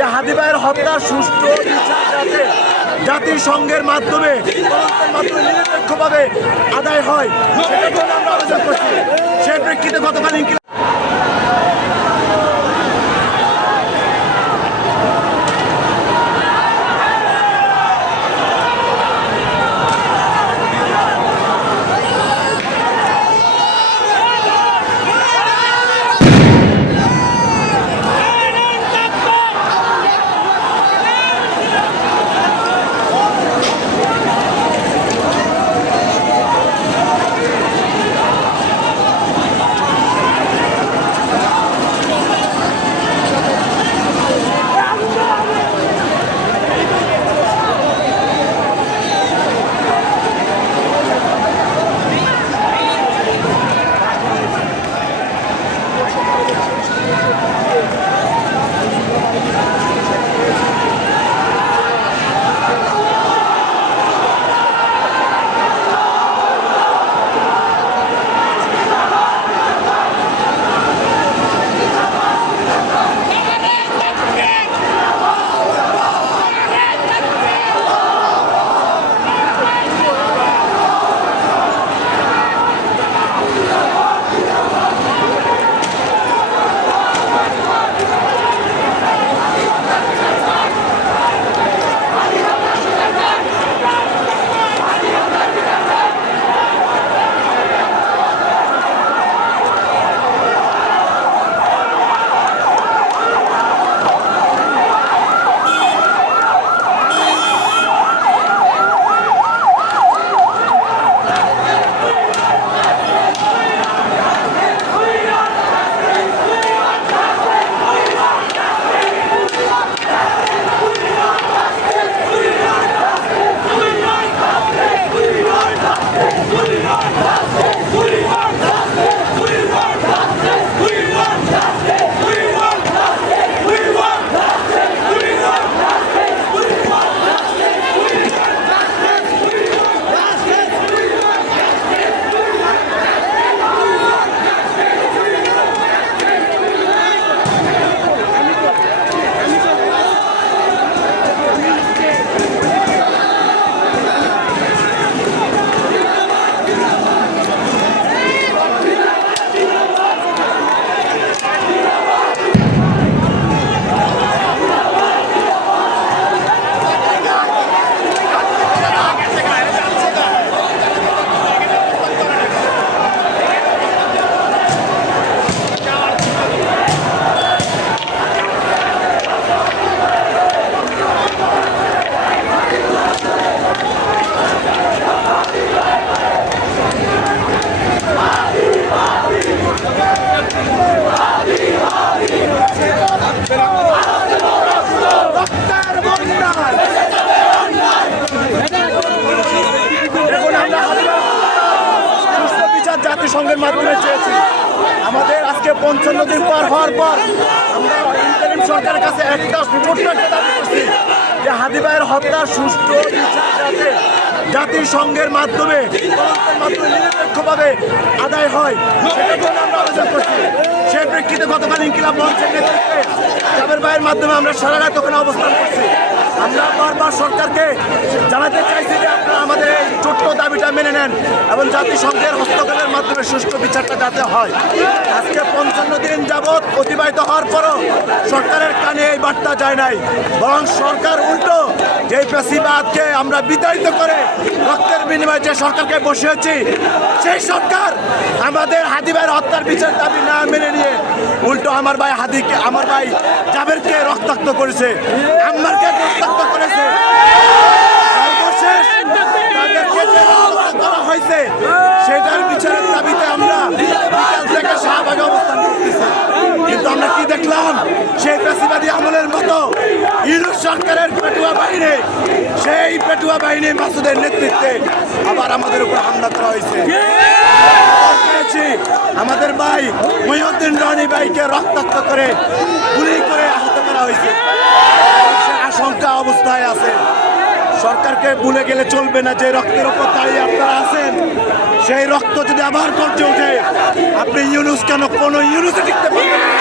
যে হাদি ভাইয়ের হত্যার সুষ্ঠু বিচার যাতে জাতিসংঘের মাধ্যমে নিরপেক্ষভাবে আদায় হয় সেটার জন্য আমরা আবেদন করছি। সেই প্রেক্ষিতে গতকাল জাতিসংঘের মাধ্যমে চেয়েছি। আমাদের আজকে 55 দিন পার হওয়ার পর আমরা ইন্টারিম সরকারের কাছে একটা ছোট্ট একটা দাবি করছি যে হাদি ভাইয়ের হত্যার সুষ্ঠু বিচার যাতে জাতিসংঘের মাধ্যমে নিরপেক্ষভাবে আদায় হয় সেটার জন্য আমরা আবেদন করছি। সেই প্রেক্ষিতে গতকাল ইনকিলাব মঞ্চের নেতৃত্বে জাবের ভাইয়ের মাধ্যমে আমরা সারা রাত ওখানে অবস্থান করছি। আমরা বারবার সরকারকে জানাতে চাইছি যে আপনারা আমাদের এই ছোট্ট দাবিটা মেনে নেন এবং জাতিসংঘের হস্তক্ষেপের মাধ্যমে সুষ্ঠু বিচারটা যাতে হয়। আজকে 55 দিন যাবৎ অতিবাহিত হওয়ার পরও সরকারের কানে এই বার্তা যায় নাই, বরং সরকার উল্টো যে ফ্যাসিবাদকে আমরা বিতাড়িত করে রক্তের বিনিময়ে যে সরকারকে বসিয়েছি সেই সরকার আমাদের হাদি ভাইয়ের হত্যার বিচার দাবি না মেনে নিয়ে উল্টো আমার ভাই জাবেরকে রক্তাক্ত করেছে, আম্মারকে রক্তাক্ত করেছে। সর্বশেষ তাদেরকে যে রক্তাক্ত করা হয়েছে সেটার বিচারের দাবিতে আমরা বিকাল থেকে শাহবাগে অবস্থান করতেছি। কিন্তু আমরা কি দেখলাম, সেই ফ্যাসিবাদী আমলের মতো ইউনূস সরকারের পেটুয়া বাহিনী, সেই পেটুয়া বাহিনী মাসুদের নেতৃত্বে আবার আমাদের উপর হামলা করা হয়েছে। আমাদের ভাই মহিউদ্দিন রনি ভাইকে রক্তাক্ত করে গুলি করে আহত করা হয়েছে। সে আশঙ্কা অবস্থায় আছে। সরকারকে ভুলে গেলে চলবে না যে রক্তের উপর দাঁড়িয়ে আপনারা আছেন, সেই রক্ত যদি আবার গর্জে ওঠে আপনি ইউনূস কেন কোনো ইউনিভার্সিটি টিকতে পারবেন না।